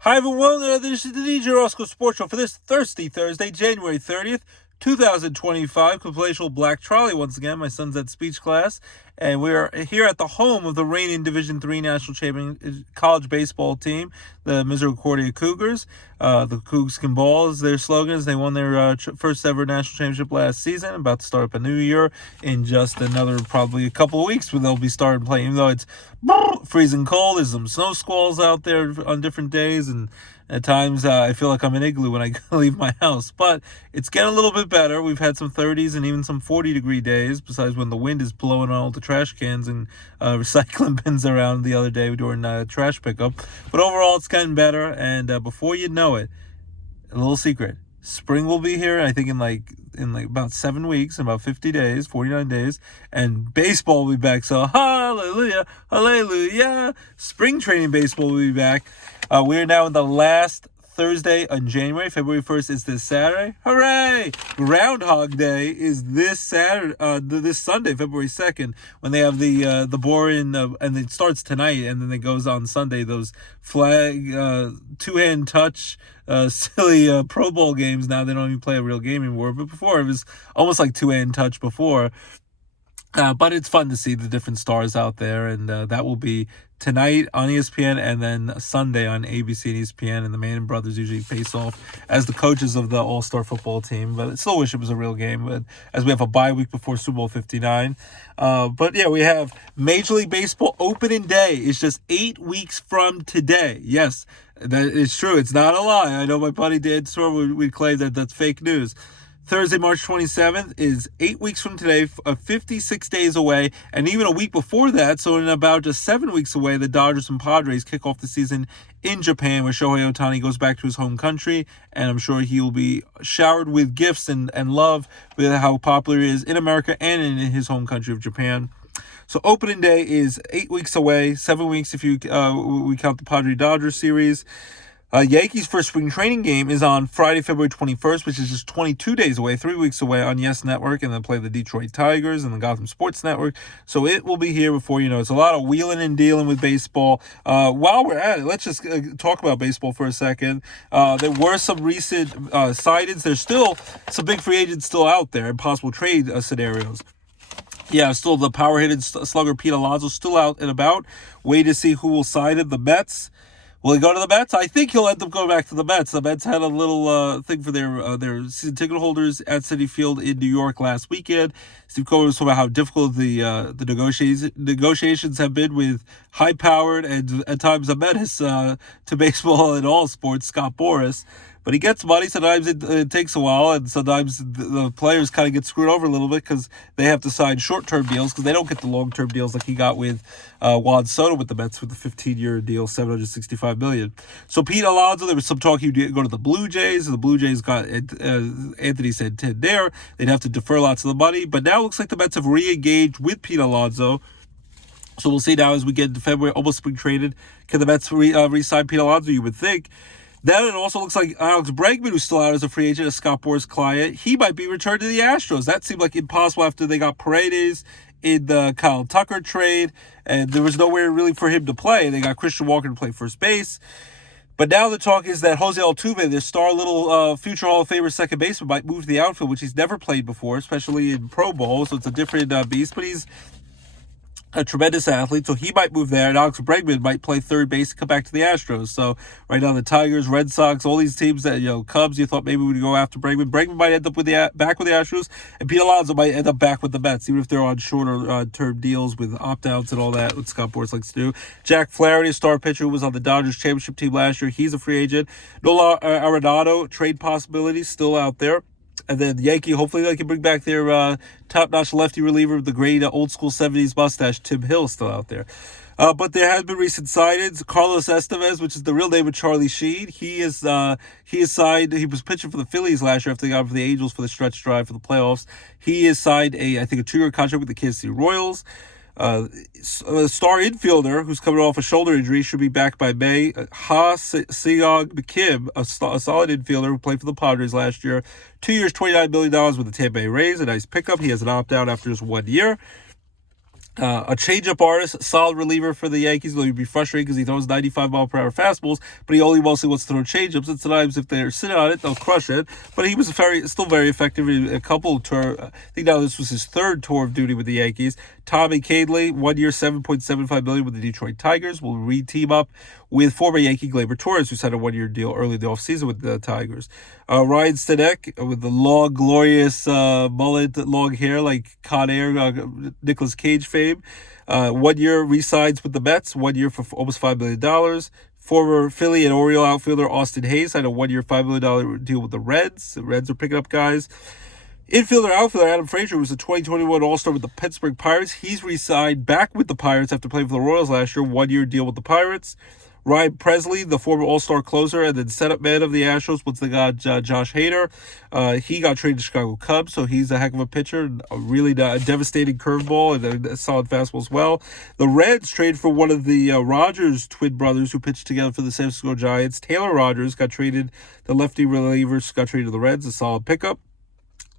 Hi everyone, this is the DJ Roscoe Sports Show for this Thursday, January 30th, 2025. Completional Black Trolley once again. My son's at speech class, and we are here at the home of the reigning Division III national champion college baseball team, the Misericordia Cougars. The Cougs can ball is their slogan. They won their first ever national championship last season. About to start up a new year in just another probably a couple of weeks, where they'll be starting playing. Even though it's freezing cold, there's some snow squalls out there on different days, and at times I feel like I'm an igloo when I leave my house. But it's getting a little bit better. We've had some 30s and even some 40-degree days, besides when the wind is blowing all the trash cans and recycling bins around the other day during trash pickup. But overall, it's getting better, and before you know it, a little secret, spring will be here, I think in about 7 weeks, in about 50 days, 49 days, and baseball will be back. So hallelujah, hallelujah. Spring training baseball will be back. We are now in the last Thursday in January. February 1st is this Saturday. Hooray! Groundhog Day is this Saturday, this Sunday, February 2nd, when they have the boring, and it starts tonight, and then it goes on Sunday, those flag, two-hand touch, silly Pro Bowl games. Now they don't even play a real game anymore, but before it was almost like two-hand touch before. But it's fun to see the different stars out there, and that will be tonight on ESPN, and then Sunday on ABC and ESPN, and the Manning brothers usually face off as the coaches of the All-Star football team. But I still wish it was a real game, but as we have a bye week before Super Bowl 59. But yeah, we have Major League Baseball opening day. It's just 8 weeks from today. Yes, that is true. It's not a lie. I know my buddy Dan Storm would claim that that's fake news. Thursday, March 27th is 8 weeks from today, 56 days away, and even a week before that, so in about just 7 weeks away, the Dodgers and Padres kick off the season in Japan, where Shohei Ohtani goes back to his home country, and I'm sure he will be showered with gifts and love with how popular he is in America and in his home country of Japan. So opening day is 8 weeks away, 7 weeks if you we count the Padres-Dodgers series. Yankees' first spring training game is on Friday, February 21st, which is just 22 days away, 3 weeks away on Yes Network, and then play the Detroit Tigers and the Gotham Sports Network. So it will be here before you know. It's a lot of wheeling and dealing with baseball. While we're at it, let's just talk about baseball for a second. There were some recent sightings. There's still some big free agents still out there and possible trade scenarios. Yeah, still the power-hitting slugger Pete Alonso still out and about. Wait to see who will sign him. The Mets. Will he go to the Mets? I think he'll end up going back to the Mets. The Mets had a little thing for their season ticket holders at Citi Field in New York last weekend. Steve Cohen was talking about how difficult the negotiations have been with high-powered and at times a menace to baseball and all sports, Scott Boras. But he gets money. Sometimes it takes a while, and sometimes the players kind of get screwed over a little bit because they have to sign short-term deals because they don't get the long-term deals like he got with Juan Soto with the Mets with the 15-year deal, $765 million. So Pete Alonso, there was some talk he'd go to the Blue Jays. The Blue Jays got Anthony Santander. They'd have to defer lots of the money. But now it looks like the Mets have re-engaged with Pete Alonso. So we'll see now as we get into February, almost spring traded. Can the Mets re-sign Pete Alonso? You would think. Then it also looks like Alex Bregman, who's still out as a free agent, a Scott Boras client, he might be returned to the Astros. That seemed like impossible after they got Paredes in the Kyle Tucker trade, and there was nowhere really for him to play. They got Christian Walker to play first base. But now the talk is that Jose Altuve, their star little future Hall of Famer second baseman, might move to the outfield, which he's never played before, especially in Pro Bowl, so it's a different beast. But he's a tremendous athlete, so he might move there, and Alex Bregman might play third base and come back to the Astros. So right now the Tigers, Red Sox, all these teams that, Cubs, you thought maybe we'd go after Bregman. Bregman might end up back with the Astros, and Pete Alonso might end up back with the Mets, even if they're on shorter term deals with opt-outs and all that, what Scott Boras likes to do. Jack Flaherty, a star pitcher who was on the Dodgers championship team last year, he's a free agent. Nolan Arenado, trade possibilities still out there. And then Yankee, hopefully they can bring back their top-notch lefty reliever, the great old-school 70s mustache, Tim Hill, still out there. But there has been recent signings. Carlos Estevez, which is the real name of Charlie Sheen, he is signed. He was pitching for the Phillies last year after they got him for the Angels for the stretch drive for the playoffs. He has signed a 2-year contract with the Kansas City Royals. A star infielder who's coming off a shoulder injury should be back by May. Ha-Seong Kim, a solid infielder who played for the Padres last year. 2 years, $29 million with the Tampa Bay Rays. A nice pickup. He has an opt-out after just 1 year. A change-up artist, solid reliever for the Yankees. He'll be frustrated because he throws 95-mile-per-hour fastballs, but he only mostly wants to throw change-ups. And sometimes if they're sitting on it, they'll crush it. But he was still very effective in a couple tour. I think now this was his third tour of duty with the Yankees. Tommy Cadley, 1 year, $7.75 million with the Detroit Tigers, will re-team up with former Yankee Gleyber Torres, who signed a 1-year deal early in the offseason with the Tigers. Ryan Stanek, with the long, glorious mullet, long hair like Con Air, Nicolas Cage fame. 1 year re-signs with the Mets, 1 year for almost $5 million. Former Philly and Oriole outfielder Austin Hayes signed a 1 year, $5 million deal with the Reds. The Reds are picking up guys. Outfielder Adam Frazier was a 2021 All-Star with the Pittsburgh Pirates. He's re-signed back with the Pirates after playing for the Royals last year, 1 year deal with the Pirates. Ryan Presley, the former All-Star closer and then setup man of the Astros, once they got Josh Hader. He got traded to Chicago Cubs, so he's a heck of a pitcher. A really devastating curveball and a solid fastball as well. The Reds traded for one of the Rogers twin brothers who pitched together for the San Francisco Giants. Taylor Rogers got traded. The lefty relievers got traded to the Reds, a solid pickup.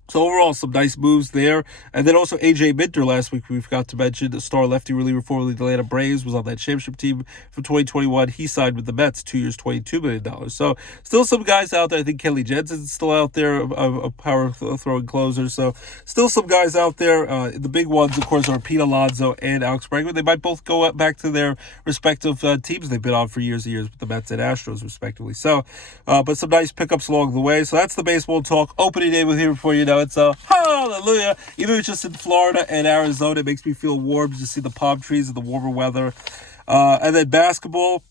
So overall, some nice moves there. And then also A.J. Minter last week, we forgot to mention, the star lefty reliever formerly the Atlanta Braves, was on that championship team from 2021. He signed with the Mets, 2 years, $22 million. So still some guys out there. I think Kelly Jensen's still out there, a power throwing closer. So still some guys out there. The big ones, of course, are Pete Alonso and Alex Bregman. They might both go back to their respective teams they've been on for years and years with the Mets and Astros, respectively. So, but some nice pickups along the way. So that's the baseball talk. Opening day with here before you know. It's hallelujah. Even if it's just in Florida and Arizona, it makes me feel warm to see the palm trees and the warmer weather. And then basketball.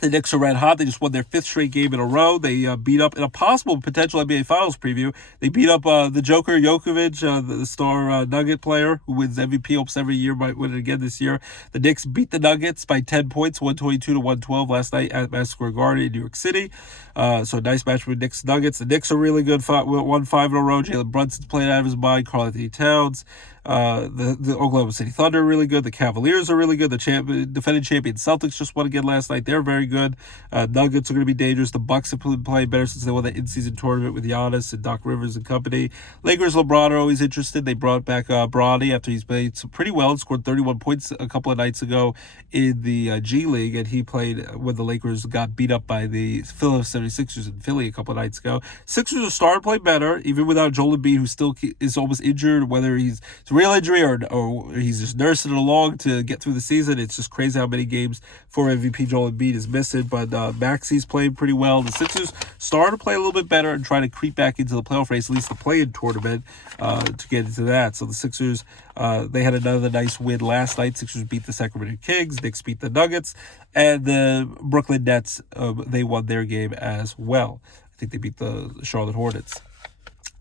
The Knicks are red hot. They just won their 5th straight game in a row. They beat up, in a possible potential NBA Finals preview, they beat up the Joker Jokovic, the star Nugget player who wins MVP almost every year, might win it again this year. The Knicks beat the Nuggets by 10 points, 122-112 last night at Madison Square Garden in New York City. So a nice match with Knicks Nuggets. The Knicks are really good, won 5 in a row. Jalen Brunson's playing out of his mind. Karl-Anthony Towns. The Oklahoma City Thunder are really good. The Cavaliers are really good. The defending champion Celtics just won again last night. They're very good. Nuggets are going to be dangerous. The Bucks have been playing better since they won the in-season tournament with Giannis and Doc Rivers and company. Lakers, LeBron are always interested. They brought back Bronny after he's played pretty well and scored 31 points a couple of nights ago in the G League, and he played when the Lakers got beat up by the Philadelphia 76ers in Philly a couple of nights ago. Sixers are starting to play better, even without Joel Embiid, who still is almost injured, whether he's real injury or he's just nursing it along to get through the season. It's just crazy how many games for MVP Joel Embiid is missing, but Maxi's playing pretty well. The Sixers started to play a little bit better and try to creep back into the playoff race, at least the play-in tournament, to get into that. So the Sixers, they had another nice win last night. Sixers beat the Sacramento Kings. Knicks beat the Nuggets. And the Brooklyn Nets, they won their game as well. I think they beat the Charlotte Hornets.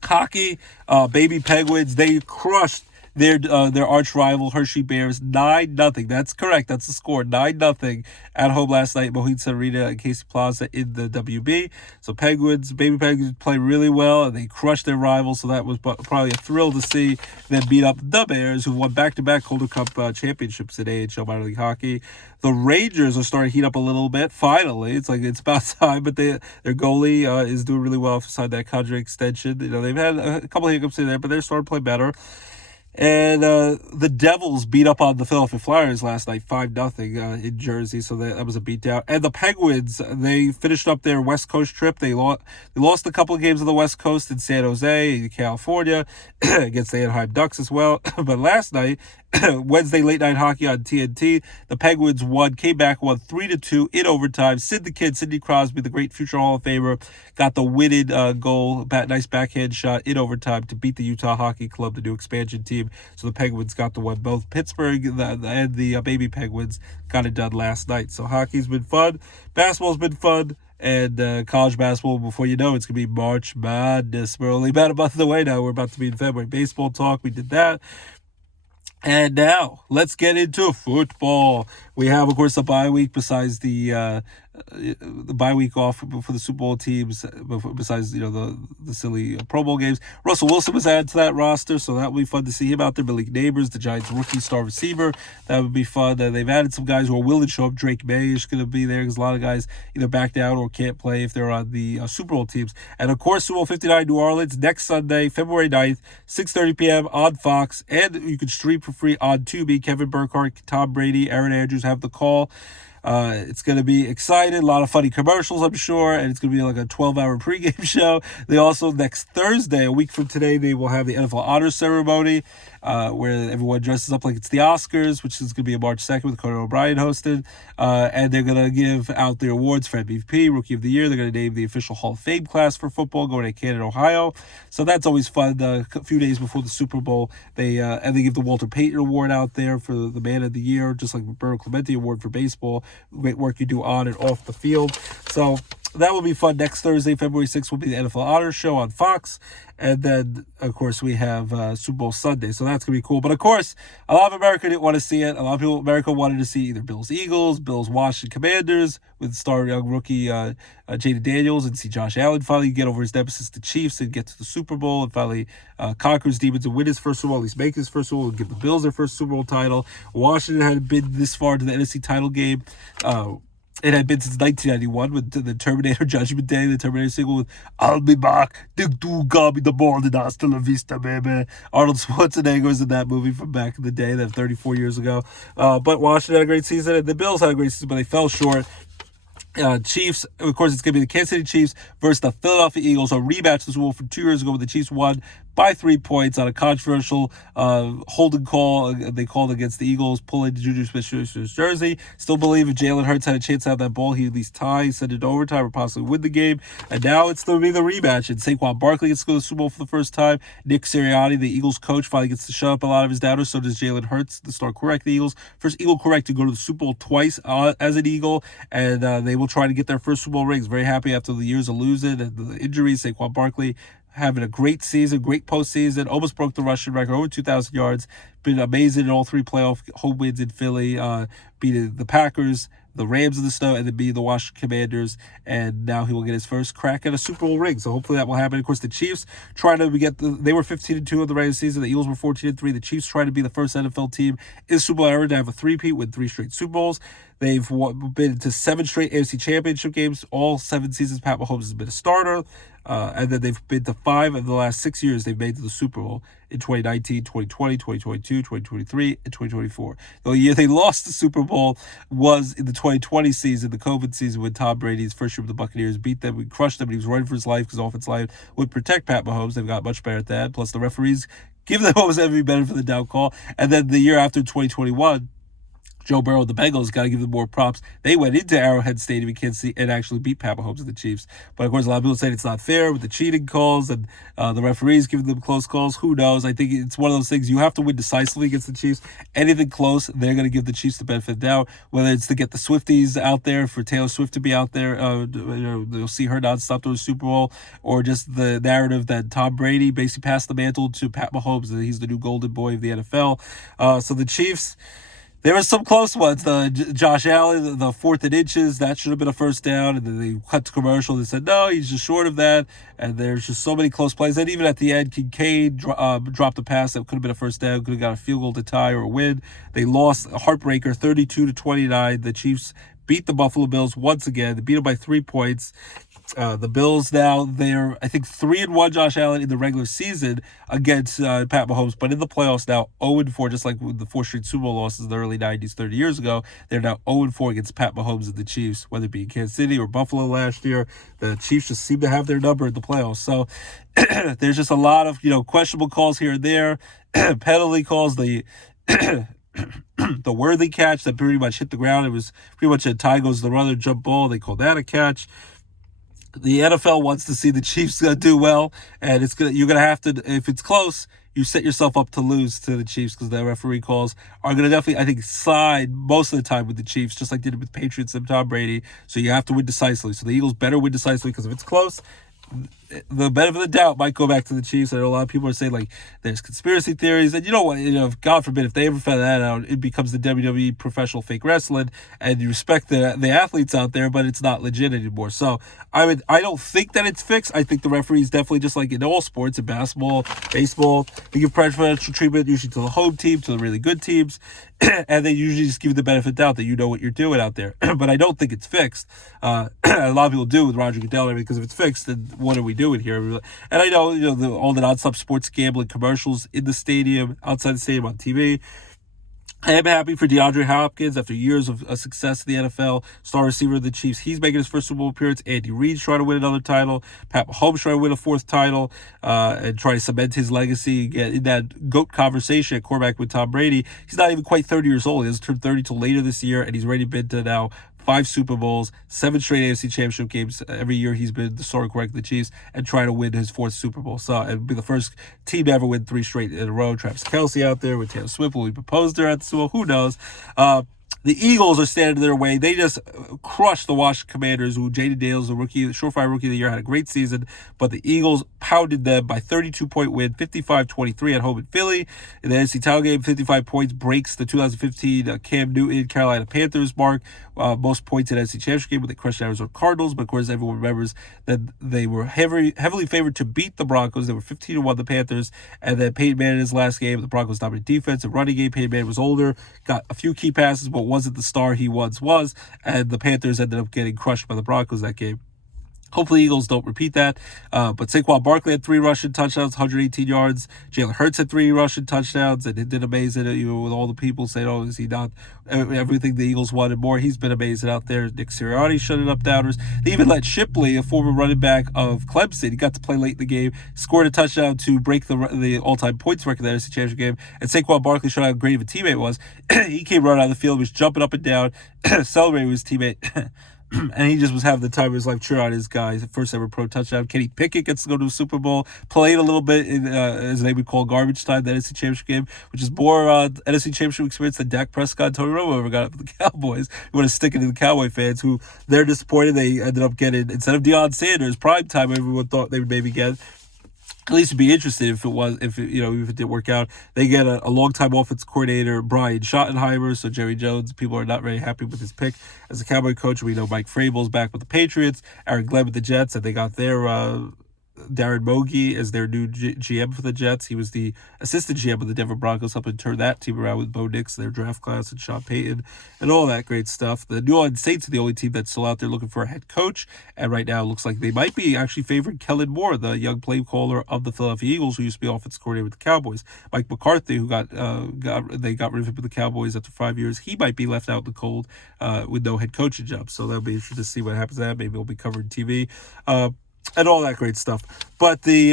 Hockey, Baby Penguins, they crushed their arch rival Hershey Bears 9-0. That's correct. That's the score. 9-0 at home last night, Mohegan Arena and Casey Plaza in the WB. So Baby Penguins play really well, and they crushed their rivals. So that was probably a thrill to see them beat up the Bears, who won back-to-back Calder Cup championships in AHL minor league hockey. The Rangers are starting to heat up a little bit. Finally, it's about time. But their goalie is doing really well inside that contract extension. They've had a couple of hiccups in there, but they're starting to play better. And the Devils beat up on the Philadelphia Flyers last night, 5-0 in Jersey, so that was a beatdown. And the Penguins, they finished up their West Coast trip. They lost a couple of games on the West Coast in San Jose, in California, against the Anaheim Ducks as well. But last night, Wednesday late night hockey on TNT, the Penguins came back, won 3-2 in overtime. Sidney Crosby, the great future Hall of Famer, got the winning goal, nice backhand shot in overtime to beat the Utah Hockey Club, the new expansion team. So the Penguins got the win. Both Pittsburgh and the Baby Penguins got it done last night. So hockey's been fun. Basketball's been fun. And college basketball, before you know, it's going to be March Madness. We're only about a month away now. We're about to be in February. Baseball talk, we did that. And now, let's get into football. We have, of course, a bye week besides the the bye week off for the Super Bowl teams, besides the silly Pro Bowl games. Russell Wilson was added to that roster, so that would be fun to see him out there. Malik Neighbors, the Giants' rookie star receiver, that would be fun. They've added some guys who are willing to show up. Drake May is going to be there because a lot of guys either backed out or can't play if they're on the Super Bowl teams. And of course, Super Bowl 59 New Orleans next Sunday, February 9th, 6:30 p.m. on Fox, and you can stream for free on Tubi. Kevin Burkhardt, Tom Brady, Aaron Andrews have the call. It's going to be exciting, a lot of funny commercials, I'm sure, and it's going to be like a 12-hour pregame show. They also, next Thursday, a week from today, they will have the NFL Honors Ceremony, where everyone dresses up like it's the Oscars, which is going to be on March 2nd with Conan O'Brien hosted, and they're going to give out their awards for MVP, Rookie of the Year. They're going to name the official Hall of Fame class for football going to Canton, Ohio, so that's always fun. A few days before the Super Bowl, they give the Walter Payton Award out there for the Man of the Year, just like the Roberto Clemente Award for baseball. Great work you do on and off the field. So that will be fun. Next Thursday, February 6th, will be the NFL Honors Show on Fox. And then, of course, we have Super Bowl Sunday. So that's going to be cool. But, of course, a lot of America didn't want to see it. A lot of people in America wanted to see either Bills-Eagles, Bills-Washington Commanders with star young rookie Jaden Daniels, and see Josh Allen finally get over his nemesis, the Chiefs, and get to the Super Bowl and finally conquer his demons and win his first Super Bowl, at least make his first Super Bowl, and give the Bills their first Super Bowl title. Washington had been this far to the NFC title game. It had been since 1991 with the Terminator Judgment Day, the Terminator sequel with "I'll be back, dig du got me the ball, and hasta la vista, baby." Arnold Schwarzenegger was in that movie from back in the day, that 34 years ago. But Washington had a great season, and the Bills had a great season, but they fell short. Chiefs, of course, it's going to be the Kansas City Chiefs versus the Philadelphia Eagles, a rematch of the Super Bowl from 2 years ago when the Chiefs won by 3 points on a controversial holding call they called against the Eagles, pulling Juju Smith-Schuster's jersey. Still believe if Jalen Hurts had a chance to have that ball, he'd at least tie, send it to overtime, or possibly win the game. And now it's going to be the rematch. And Saquon Barkley gets to go to the Super Bowl for the first time. Nick Sirianni, the Eagles coach, finally gets to shut up a lot of his doubters. So does Jalen Hurts, the star quarterback of the Eagles. First Eagle quarterback to go to the Super Bowl twice as an Eagle. And they will try to get their first Super Bowl rings. Very happy after the years of losing and the injuries. Saquon Barkley having a great season, great postseason, almost broke the rushing record, over 2,000 yards. Been amazing in all 3 playoff home wins in Philly, beating the Packers, the Rams in the snow, and then beating the Washington Commanders. And now he will get his first crack at a Super Bowl ring. So hopefully that will happen. Of course, the Chiefs trying to they were 15-2 in the regular season. The Eagles were 14-3. The Chiefs trying to be the first NFL team in Super Bowl ever to have a three-peat, win 3 straight Super Bowls. They've been to 7 straight AFC Championship games. All 7 seasons, Pat Mahomes has been a starter. And then they've been to 5 of the last 6 years they've made to the Super Bowl in 2019, 2020, 2022, 2023, and 2024. The year they lost the Super Bowl was in the 2020 season, the COVID season, when Tom Brady's first year with the Buccaneers beat them. We crushed them, and he was running for his life because offensive line would protect Pat Mahomes. They've got much better at that. Plus, the referees give them almost every benefit of the doubt call. And then the year after, 2021, Joe Burrow, the Bengals, got to give them more props. They went into Arrowhead Stadium in Kansas City and actually beat Pat Mahomes and the Chiefs. But, of course, a lot of people say it's not fair with the cheating calls and the referees giving them close calls. Who knows? I think it's one of those things. You have to win decisively against the Chiefs. Anything close, they're going to give the Chiefs the benefit of the doubt, whether it's to get the Swifties out there, for Taylor Swift to be out there. You'll see her nonstop to the Super Bowl, or just the narrative that Tom Brady basically passed the mantle to Pat Mahomes, that he's the new golden boy of the NFL. So the Chiefs... There were some close ones. Josh Allen, the 4th and inches, that should have been a first down. And then they cut to commercial. They said, no, he's just short of that. And there's just so many close plays. And even at the end, Kincaid dropped a pass that could have been a first down, could have got a field goal to tie or a win. They lost a heartbreaker, 32-29. The Chiefs beat the Buffalo Bills once again. They beat them by 3 points. The Bills now, they're, I think, 3-1, Josh Allen, in the regular season against Pat Mahomes, but in the playoffs now 0-4, just like with the 4 straight Super Bowl losses in the early 90s, 30 years ago. They're now 0-4 against Pat Mahomes and the Chiefs, whether it be in Kansas City or Buffalo last year. The Chiefs just seem to have their number in the playoffs. So there's just a lot of, questionable calls here and there, penalty calls, the worthy catch that pretty much hit the ground. It was pretty much a tie goes the runner jump ball. They called that a catch. The NFL wants to see the Chiefs do well, and you're gonna have to, if it's close, you set yourself up to lose to the Chiefs, because the referee calls are gonna definitely, I think, side most of the time with the Chiefs, just like they did with Patriots and Tom Brady. So you have to win decisively. So the Eagles better win decisively, because if it's close, the benefit of the doubt might go back to the Chiefs. I know a lot of people are saying, like, there's conspiracy theories. And you know what? God forbid, if they ever found that out, it becomes the WWE professional fake wrestling. And you respect the athletes out there, but it's not legit anymore. So, I don't think that it's fixed. I think the referees definitely, just like in all sports, in basketball, baseball, they give preferential treatment usually to the home team, to the really good teams. And they usually just give you the benefit of the doubt that you know what you're doing out there. But I don't think it's fixed. A lot of people do with Roger Goodell, because if it's fixed, then what are we doing here? And I know, all the nonstop sports gambling commercials in the stadium, outside the stadium, on TV. I am happy for DeAndre Hopkins after years of success in the NFL, star receiver of the Chiefs. He's making his first Super Bowl appearance. Andy Reid's trying to win another title. Pat Mahomes trying to win a fourth title and try to cement his legacy, get in that GOAT conversation at quarterback with Tom Brady. He's not even quite 30 years old. He doesn't turn 30 till later this year, and he's already been to now 5 Super Bowls, 7 straight AFC Championship games. Every year he's been the starting quarterback of the Chiefs and trying to win his 4th Super Bowl. So it'd be the first team to ever win 3 straight in a row. Travis Kelce out there with Taylor Swift. Will he propose there at the Super Bowl? Who knows? The Eagles are standing their way. They just crushed the Washington Commanders, who Jaden Daniels, the surefire rookie of the year, had a great season. But the Eagles pounded them by 32-point win, 55-23 at home in Philly. In the NFC title game, 55 points breaks the 2015 Cam Newton Carolina Panthers mark. Most points in the NFC Championship game when they crushed the Arizona Cardinals. But of course, everyone remembers that they were heavily favored to beat the Broncos. They were 15-1, the Panthers. And then Peyton Manning in his last game, the Broncos dominated defense and running game. Peyton Manning was older, got a few key passes, but wasn't the star he once was. And the Panthers ended up getting crushed by the Broncos that game. Hopefully, Eagles don't repeat that. But Saquon Barkley had 3 rushing touchdowns, 118 yards. Jalen Hurts had 3 rushing touchdowns, and it did amazing. With all the people saying, "Oh, is he not everything the Eagles wanted more?" He's been amazing out there. Nick Sirianni shutting up doubters. They even let Shipley, a former running back of Clemson, he got to play late in the game, scored a touchdown to break the all-time points record in the NFC Championship game. And Saquon Barkley showed how great of a teammate it was. He came running out of the field, was jumping up and down, celebrating with his teammate. And he just was having the time of his life cheering on his guys. First ever pro touchdown. Kenny Pickett gets to go to the Super Bowl. Played a little bit in, as they would call, garbage time, the NFC Championship game, which is more NFC Championship experience than Dak Prescott and Tony Romo ever got for the Cowboys. You want to stick it to the Cowboy fans, who they're disappointed they ended up getting, instead of Deion Sanders, prime time everyone thought they would maybe get. At least would be interested if it didn't work out. They get a longtime offense coordinator, Brian Schottenheimer, so Jerry Jones, people are not very happy with his pick as a Cowboy coach. We know Mike Vrabel's back with the Patriots, Aaron Glenn with the Jets, and they got their Darren Mogi as their new GM for the Jets. He was the assistant GM of the Denver Broncos, helping turn that team around with Bo Nix, their draft class, and Sean Payton, and all that great stuff. The New Orleans Saints are the only team that's still out there looking for a head coach, and right now it looks like they might be actually favoring Kellen Moore, the young play caller of the Philadelphia Eagles, who used to be offensive coordinator with the Cowboys. Mike McCarthy, who got rid of him with the Cowboys after 5 years, he might be left out in the cold with no head coaching job. So that'll be interesting to see what happens to that. Maybe he'll be covered TV. And all that great stuff. But the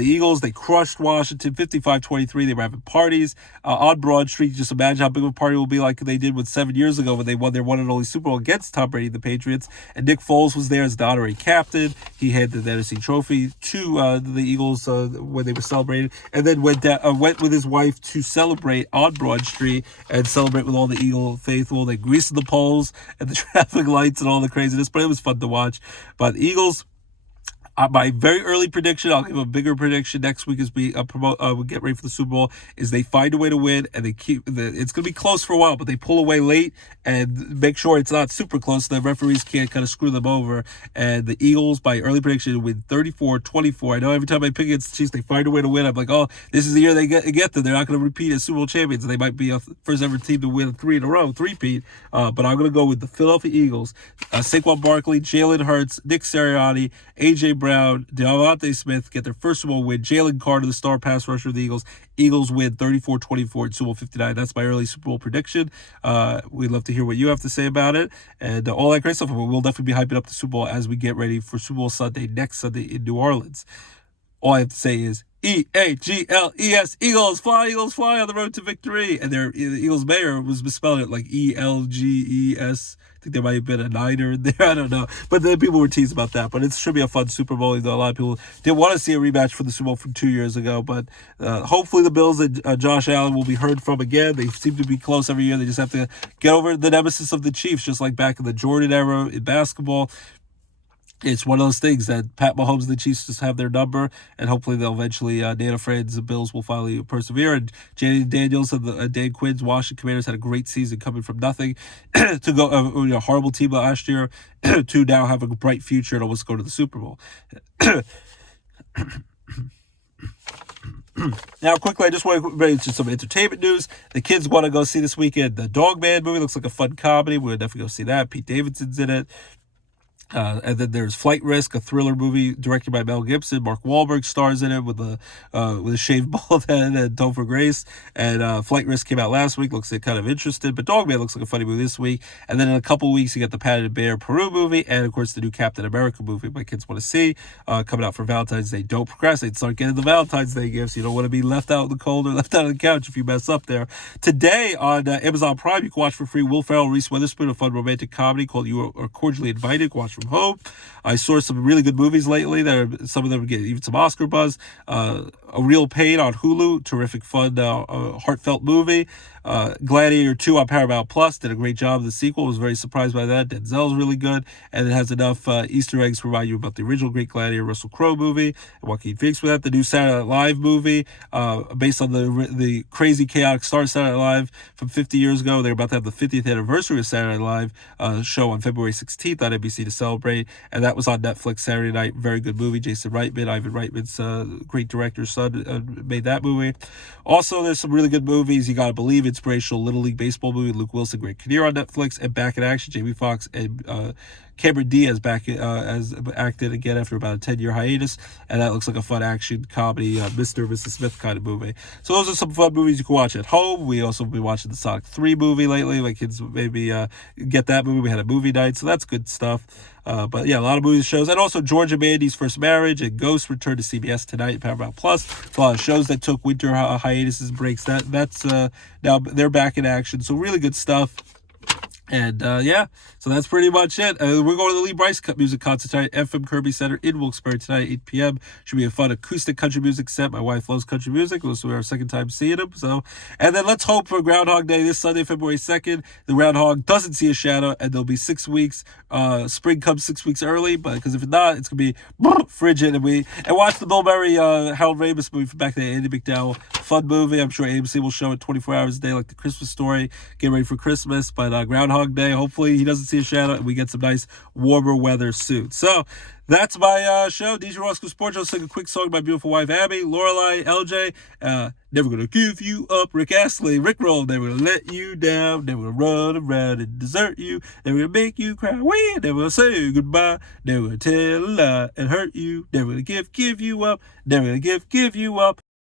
Eagles, they crushed Washington 55-23. They were having parties on Broad Street. Just imagine how big of a party it will be like they did 7 years ago when they won their one and only Super Bowl against Tom Brady and the Patriots. And Nick Foles was there as the honorary captain. He handed the NFC trophy to the Eagles when they were celebrating, and then went with his wife to celebrate on Broad Street and celebrate with all the Eagle faithful. They greased the poles and the traffic lights and all the craziness, but it was fun to watch. But the Eagles, my very early prediction, I'll give a bigger prediction next week as we get ready for the Super Bowl, is they find a way to win, and they it's going to be close for a while, but they pull away late and make sure it's not super close so the referees can't kind of screw them over. And the Eagles, by early prediction, win 34-24. I know every time I pick against the Chiefs, they find a way to win. I'm like, oh, this is the year they get them. They're not going to repeat as Super Bowl champions. They might be a first ever team to win 3 in a row, three-peat. But I'm going to go with the Philadelphia Eagles. Saquon Barkley, Jalen Hurts, Nick Sirianni, A.J. Brown, Devontae Smith get their first Super Bowl win. Jalen Carter, the star pass rusher of the Eagles. Eagles win 34-24 in Super Bowl 59. That's my early Super Bowl prediction. We'd love to hear what you have to say about it and all that great stuff. But we'll definitely be hyping up the Super Bowl as we get ready for Super Bowl Sunday, next Sunday in New Orleans. All I have to say is E-A-G-L-E-S, Eagles fly on the road to victory. And the Eagles mayor was misspelling it like E-L-G-E-S. I think there might have been a niner in there. I don't know. But then people were teased about that. But it should be a fun Super Bowl. Though a lot of people didn't want to see a rematch for the Super Bowl from 2 years ago. But hopefully the Bills and Josh Allen will be heard from again. They seem to be close every year. They just have to get over the nemesis of the Chiefs, just like back in the Jordan era in basketball. it's one of those things that Pat Mahomes and the Chiefs just have their number, and hopefully they'll eventually, Nana Friends, the Bills will finally persevere. And Jaden Daniels and the Dan Quinn's Washington Commanders had a great season coming from nothing to go, a horrible team last year to now have a bright future and almost go to the Super Bowl. Now, quickly, I just want to bring into some entertainment news. The kids want to go see this weekend the Dog Man movie. Looks like a fun comedy. We're definitely going to see that. Pete Davidson's in it. And then there's Flight Risk, a thriller movie directed by Mel Gibson. Mark Wahlberg stars in it with a shaved bald head and Topher Grace. And Flight Risk came out last week. Looks like kind of interested. But Dogman looks like a funny movie this week. And then in a couple of weeks, you got the Padded Bear Peru movie. And, of course, the new Captain America movie my kids want to see coming out for Valentine's Day. Don't procrastinate. Start getting the Valentine's Day gifts. You don't want to be left out on the cold or left out on the couch if you mess up there. Today on Amazon Prime, you can watch for free Will Ferrell, Reese Witherspoon, a fun romantic comedy called You Are Cordially Invited. Watch from home. I saw some really good movies lately. Some of them get even some Oscar buzz. A Real Pain on Hulu, terrific fun, heartfelt movie. Gladiator 2 on Paramount Plus did a great job. The sequel was very surprised by that. Denzel's really good, and it has enough Easter eggs to remind you about the original great Gladiator Russell Crowe movie. And Joaquin Phoenix with that. The new Saturday Night Live movie, based on the crazy chaotic start of Saturday Night Live from 50 years ago. They're about to have the 50th anniversary of Saturday Night Live show on February 16th on NBC to celebrate, and that was on Netflix Saturday night. Very good movie. Jason Reitman, Ivan Reitman's great director's son, made that movie. Also, there's some really good movies. You Gotta Believe, inspirational Little League Baseball movie. Luke Wilson, Great Kinnear on Netflix, and Back in Action. Jamie Foxx and Cameron Diaz back as acted again after about a 10-year hiatus, and that looks like a fun action comedy, Mr. and Mrs. Smith kind of movie. So those are some fun movies you can watch at home. We also been watching the Sonic 3 movie lately. My kids maybe get that movie. We had a movie night, so that's good stuff. But yeah, a lot of movies, shows, and also George and Mandy's First Marriage and Ghost return to CBS tonight, Paramount Plus. A lot of shows that took winter hiatuses and breaks. That's now they're back in action. So really good stuff. And yeah, so that's pretty much it. We're going to the Lee Brice Music Concert tonight at FM Kirby Center in Wilkes-Barre tonight, 8 p.m. Should be a fun acoustic country music set. My wife loves country music. This will be our second time seeing him. So, and then let's hope for Groundhog Day this Sunday, February 2nd. The groundhog doesn't see a shadow, and there'll be 6 weeks. Spring comes 6 weeks early, but because if not, it's gonna be frigid. And watch the Bill Murray, Harold Ramis movie from back then, Andy McDowell. Fun movie. I'm sure AMC will show it 24 hours a day, like the Christmas Story. Get ready for Christmas. But Groundhog Day, hopefully he doesn't see a shadow and we get some nice warmer weather soon. So that's my show. DJ Roscoe Sports Show. Sing a quick song to my beautiful wife Abby, Lorelai, LJ. Never gonna give you up, Rick Astley, Rick Roll. Never gonna let you down. Never gonna run around and desert you. Never gonna make you cry. Never gonna say goodbye. Never gonna tell a lie and hurt you. Never gonna give you up. Never gonna give you up.